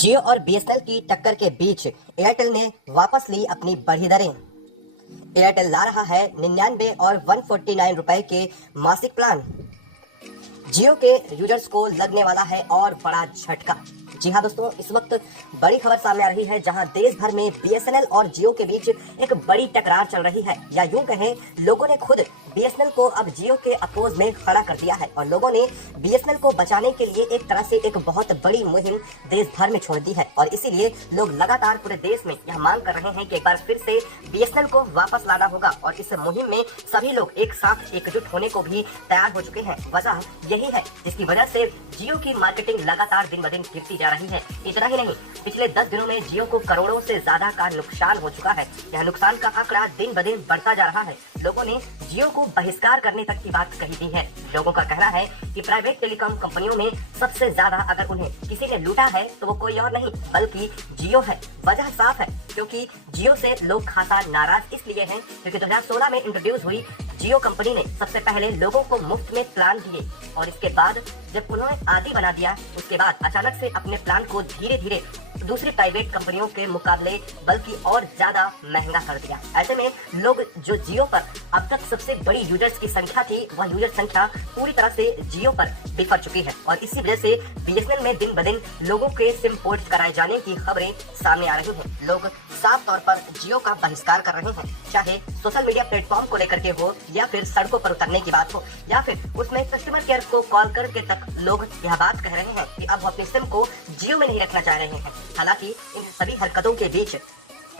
जियो और बीएसएनएल की टक्कर के बीच एयरटेल ने वापस ली अपनी बढ़ी दरें। एयरटेल ला रहा है 99 और 149 रुपए के मासिक प्लान। जियो के यूजर्स को लगने वाला है और बड़ा झटका। जी हाँ दोस्तों, इस वक्त बड़ी खबर सामने आ रही है जहां देश भर में बीएसएनएल और जियो के बीच एक बड़ी टकरार चल रही है, या यूं कहें लोगों ने खुद बीएसएनएल को अब जियो के अपोज में खड़ा कर दिया है और लोगों ने बीएसएनएल को बचाने के लिए एक तरह से एक बहुत बड़ी मुहिम देश भर में छोड़ दी है। और इसीलिए लोग लगातार पूरे देश में यह मांग कर रहे हैं कि एक बार फिर से बीएसएनएल को वापस लाना होगा और इस मुहिम में सभी लोग एक साथ एकजुट होने को भी तैयार हो चुके हैं। वजह यही है जिसकी वजह से जियो की मार्केटिंग लगातार दिन ब दिन गिरती जा रही है। इतना ही नहीं, पिछले 10 दिनों में जियो को करोड़ों से ज्यादा का नुकसान हो चुका है। यह नुकसान का आंकड़ा दिन ब दिन बढ़ता जा रहा है। लोगों ने जियो को बहिष्कार करने तक की बात कही दी है। लोगों का कहना है कि प्राइवेट टेलीकॉम कंपनियों में सबसे ज्यादा अगर उन्हें किसी ने लूटा है तो वो कोई और नहीं बल्कि जियो है। वजह साफ है, क्योंकि जियो से लोग खासा नाराज इसलिए हैं क्योंकि 2016 में इंट्रोड्यूस हुई जियो कंपनी ने सबसे पहले लोगों को मुफ्त में प्लान दिए और इसके बाद जब उन्होंने आदी बना दिया, उसके बाद अचानक से अपने प्लान को धीरे धीरे दूसरी प्राइवेट कंपनियों के मुकाबले बल्कि और ज्यादा महंगा कर दिया। ऐसे में लोग जो जियो पर अब तक सबसे बड़ी यूजर्स की संख्या थी, वह यूजर संख्या पूरी तरह से जियो पर बिफर चुकी है और इसी वजह से बीएसएनएल में दिन ब दिन लोगों के सिम पोर्ट कराए जाने की खबरें सामने आ रही हैं। लोग साफ तौर पर जियो का बहिष्कार कर रहे हैं, चाहे सोशल मीडिया प्लेटफॉर्म को लेकर के हो या फिर सड़कों पर उतरने की बात हो या फिर उसमें कस्टमर केयर को कॉल करके तक लोग यह बात कह रहे हैं कि अब वो अपने सिम को जियो में नहीं रखना चाह रहे हैं। हालांकि इन सभी हरकतों के बीच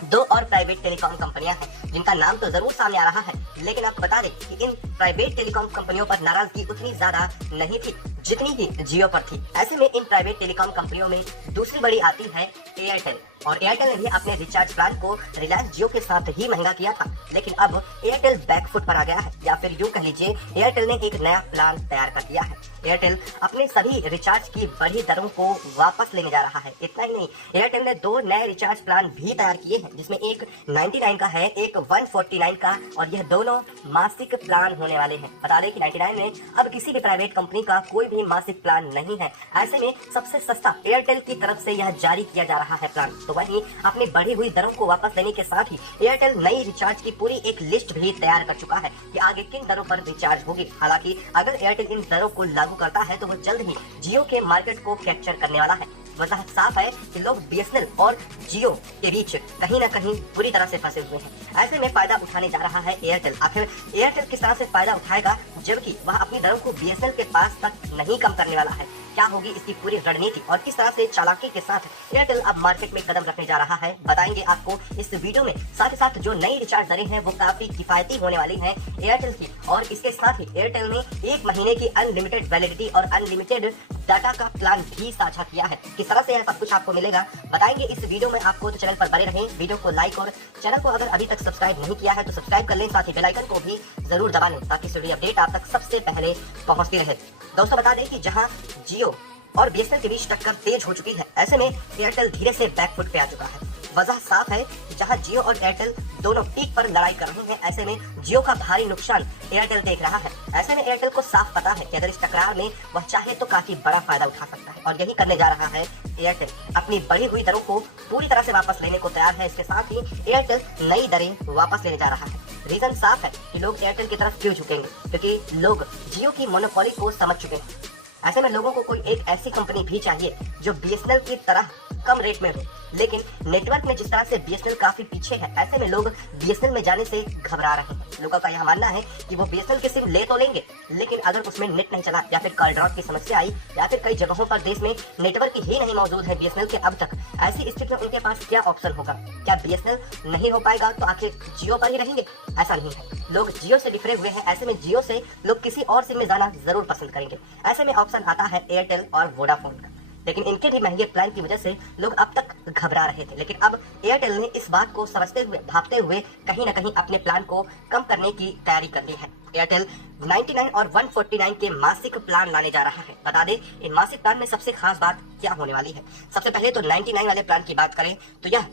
दो और प्राइवेट टेलीकॉम कंपनियां हैं जिनका नाम तो जरूर सामने आ रहा है, लेकिन आपको बता दें कि इन प्राइवेट टेलीकॉम कंपनियों पर नाराजगी उतनी ज्यादा नहीं थी जितनी ही जियो पर थी। ऐसे में इन प्राइवेट टेलीकॉम कंपनियों में दूसरी बड़ी आती है एयरटेल और एयरटेल ने भी अपने रिचार्ज प्लान को रिलायंस जियो के साथ ही महंगा किया था, लेकिन अब एयरटेल बैकफुट पर आ गया है या फिर यूं कह लीजिए एयरटेल ने एक नया प्लान तैयार कर दिया है। एयरटेल अपने सभी रिचार्ज की बढ़ी दरों को वापस लेने जा रहा है। इतना ही नहीं, एयरटेल ने 2 नए रिचार्ज प्लान भी तैयार किए हैं जिसमें एक 99 का है, एक 149 का, और यह दोनों मासिक प्लान होने वाले हैं। बता दें कि 99 में अब किसी भी प्राइवेट कंपनी का कोई भी मासिक प्लान नहीं है। ऐसे में सबसे सस्ता एयरटेल की तरफ से यह जारी किया जा रहा है प्लान। तो वहीं अपनी बढ़ी हुई दरों को वापस लेने के साथ ही एयरटेल नई रिचार्ज की पूरी एक लिस्ट भी तैयार कर चुका है कि आगे किन दरों पर रिचार्ज होगी। हालांकि अगर एयरटेल इन दरों को लागू करता है तो वो जल्द ही जियो के मार्केट को कैप्चर करने वाला है। वजह साफ है कि लोग बीएसएनएल और जियो के बीच कहीं न कहीं बुरी तरह से फंसे हुए हैं। ऐसे में फायदा उठाने जा रहा है एयरटेल। आखिर एयरटेल किस तरह से फायदा उठाएगा जबकि वह अपनी दरों को बीएसएनएल के पास तक नहीं कम करने वाला है? क्या होगी इसकी पूरी रणनीति और किस तरह से चालाकी के साथ एयरटेल अब मार्केट में कदम रखने जा रहा है, बताएंगे आपको इस वीडियो में। साथ ही साथ जो नई रिचार्ज दरें हैं वो काफी किफायती होने वाली हैं एयरटेल की, और इसके साथ ही एयरटेल ने 1 महीने की अनलिमिटेड वैलिडिटी और अनलिमिटेड डाटा का प्लान भी साझा किया है। किस तरह से यह सब कुछ आपको मिलेगा बताएंगे इस वीडियो में आपको। तो चैनल पर बने रहें, वीडियो को लाइक और चैनल को अगर अभी तक सब्सक्राइब नहीं किया है तो सब्सक्राइब कर लें, साथ ही बेल आइकन को भी जरूर दबा लें ताकि वीडियो अपडेट आप तक सबसे पहले पहुंचती रहे। दोस्तों बता दें कि जहां जियो और बीएसएनएल के बीच टक्कर तेज हो चुकी है, ऐसे में एयरटेल धीरे से बैकफुट पे आ चुका है। वजह साफ है, जहां जियो और एयरटेल दोनों पीक पर लड़ाई कर रहे हैं, ऐसे में जियो का भारी नुकसान एयरटेल देख रहा है। ऐसे में एयरटेल को साफ पता है कि अगर इस टकरार में वह चाहे तो काफी बड़ा फायदा उठा सकता है और यही करने जा रहा है एयरटेल। अपनी बढ़ी हुई दरों को पूरी तरह से वापस लेने को तैयार है। इसके साथ ही एयरटेल नई दरें वापस लेने जा रहा है। रीजन साफ है कि लोग एयरटेल की तरफ क्यों झुकेंगे, क्योंकि लोग जियो की मोनोपोली को समझ चुके हैं। ऐसे में लोगों को कोई एक ऐसी कंपनी भी चाहिए जो बीएसएनएल की तरह कम रेट में हो, लेकिन नेटवर्क में जिस तरह से बीएसएनएल काफी पीछे है, ऐसे में लोग बीएसएनएल में जाने से घबरा रहे हैं। लोगों का यह मानना है कि वो बीएसएनएल के सिम ले तो लेंगे, लेकिन अगर उसमें नेट नहीं चला या फिर कॉल ड्रॉप की समस्या आई या फिर कई जगहों पर देश में नेटवर्क ही नहीं मौजूद है बीएसएनएल के अब तक, ऐसी स्थिति में उनके पास क्या ऑप्शन होगा? क्या बीएसएनएल नहीं हो पाएगा तो आखिर जियो पर ही रहेंगे? ऐसा नहीं है, लोग जियो से बिखरे हुए हैं। ऐसे में जियो से लोग किसी और सिम में जाना जरूर पसंद करेंगे। ऐसे में ऑप्शन आता है एयरटेल और वोडाफोन का, लेकिन इनके भी महंगे प्लान की वजह से लोग अब तक घबरा रहे थे। लेकिन अब एयरटेल ने इस बात को समझते हुए भापते हुए कहीं न कहीं अपने प्लान को कम करने की तैयारी कर ली है। एयरटेल 99 और 149 के मासिक प्लान लाने जा रहा है। बता दें इन मासिक प्लान में सबसे खास बात क्या होने वाली है। सबसे पहले तो 99 वाले प्लान की बात करें तो यह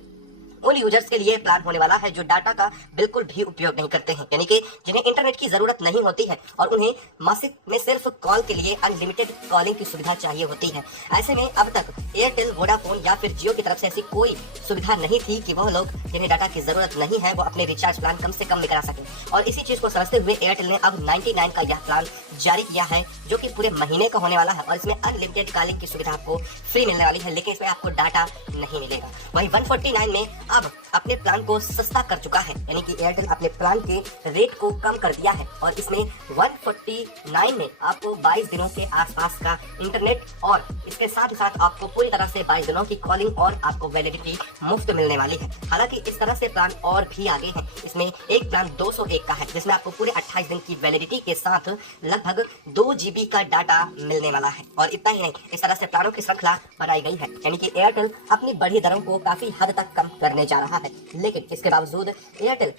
उन यूजर्स के लिए प्लान होने वाला है जो डाटा का बिल्कुल भी उपयोग नहीं करते हैं, यानी कि जिन्हें इंटरनेट की जरूरत नहीं होती है और उन्हें मासिक में सिर्फ कॉल के लिए अनलिमिटेड कॉलिंग की सुविधा चाहिए होती है। ऐसे में अब तक एयरटेल, वोडाफोन या फिर जियो की तरफ से ऐसी कोई सुविधा नहीं थी कि वह लोग जिन्हें डाटा की जरूरत नहीं है वो अपने रिचार्ज प्लान कम से कम में करा सके। और इसी चीज को समझते हुए एयरटेल ने अब 99 का यह प्लान जारी किया है जो कि पूरे महीने का होने वाला है और इसमें अनलिमिटेड कॉलिंग की सुविधा आपको फ्री मिलने वाली है, लेकिन इसमें आपको डाटा नहीं मिलेगा। वहीं 149 में अब अपने प्लान को सस्ता कर चुका है, यानी कि एयरटेल अपने प्लान के रेट को कम कर दिया है और इसमें 149 में आपको 22 दिनों के आसपास का इंटरनेट और इसके साथ ही साथ आपको पूरी तरह से 22 दिनों की कॉलिंग और आपको वैलिडिटी मुफ्त मिलने वाली है। हालांकि इस तरह से प्लान और भी आगे हैं। इसमें एक प्लान 201 का है जिसमें आपको पूरे 28 दिन की वैलिडिटी के साथ लगभग 2 GB का डाटा मिलने वाला है। और इतना ही नहीं, इस तरह से प्लानों की श्रृंखला बनाई गई है, यानी कि एयरटेल अपनी बढ़ी दरों को काफी हद तक कम करने जा रहा है, लेकिन इसके बावजूद एयरटेल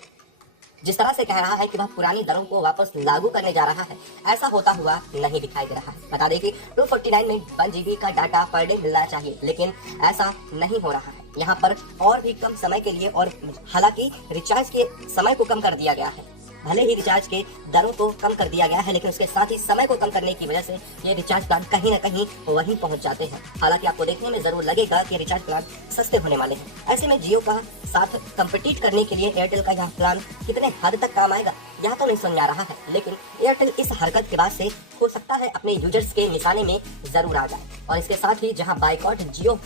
जिस तरह से कह रहा है कि वह पुरानी दरों को वापस लागू करने जा रहा है, ऐसा होता हुआ नहीं दिखाई दे रहा है। बता दें कि 249 में 1 GB का डाटा पर डे मिलना चाहिए, लेकिन ऐसा नहीं हो रहा है। यहाँ पर और भी कम समय के लिए और हालांकि रिचार्ज के समय को कम कर दिया गया है, भले ही रिचार्ज के दरों को कम कर दिया गया है, लेकिन उसके साथ ही समय को कम करने की वजह से ये रिचार्ज प्लान कहीं ना कहीं वहीं पहुंच जाते हैं। हालांकि आपको देखने में जरूर लगेगा कि रिचार्ज प्लान सस्ते होने वाले हैं। ऐसे में जियो का साथ कंपीट करने के लिए एयरटेल का यह प्लान कितने हद तक काम आएगा यह तो नहीं समझ आ रहा है, लेकिन एयरटेल इस हरकत के बाद से हो सकता है अपने यूजर्स के निशाने में जरूर आ जाए। और इसके साथ ही जहाँ बाइकॉट जियो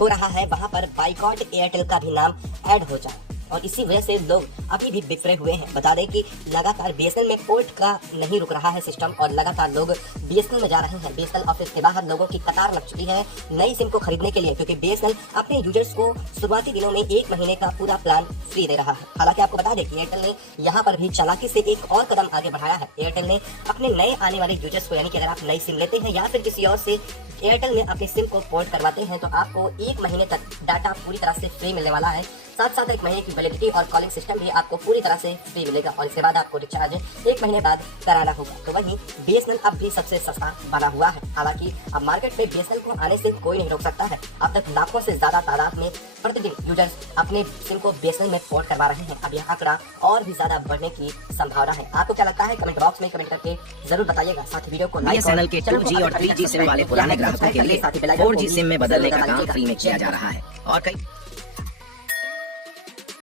हो रहा है वहाँ पर बाइकॉट एयरटेल का भी नाम ऐड हो जाए और इसी वजह से लोग अभी भी बिखरे हुए हैं। बता दें कि लगातार बीएसएनएल में पोर्ट का नहीं रुक रहा है सिस्टम और लगातार लोग बीएसएनएल में जा रहे हैं। बीएसएनएल ऑफिस के बाहर लोगों की कतार लग चुकी है नई सिम को खरीदने के लिए, क्योंकि बीएसएनएल अपने यूजर्स को शुरुआती दिनों में 1 महीने का पूरा प्लान फ्री दे रहा है। हालांकि आपको बता दें कि एयरटेल ने यहाँ पर भी चालाकी से एक और कदम आगे बढ़ाया है। एयरटेल ने अपने नए आने वाले यूजर्स को, यानी कि अगर आप नई सिम लेते हैं या फिर किसी और से एयरटेल में अपनी सिम को पोर्ट करवाते हैं तो आपको 1 महीने तक डाटा पूरी तरह से फ्री मिलने वाला है। साथ साथ 1 महीने की वैलिडिटी और कॉलिंग सिस्टम भी आपको पूरी तरह से फ्री मिलेगा और इसके बाद आपको रिचार्ज 1 महीने बाद कराना होगा। तो वहीं बीएसएनएल अब भी सबसे सस्ता बना हुआ है। हालांकि अब मार्केट में बीएसएनएल को आने से कोई नहीं रोक सकता है। अब तक लाखों से ज्यादा तादाद में प्रतिदिन यूजर्स अपने सिम को बीएसएनएल में पोर्ट करवा रहे हैं। अब यह आंकड़ा और भी ज्यादा बढ़ने की संभावना है। आपको क्या लगता है कमेंट बॉक्स में कमेंट करके जरूर बताइएगा। साथ ही वीडियो को लाइक बीएसएनएल के 2G और 3G सिम वाले पुराने ग्राहकों के लिए 4G सिम में बदलने का काम फ्री में किया जा रहा है और कई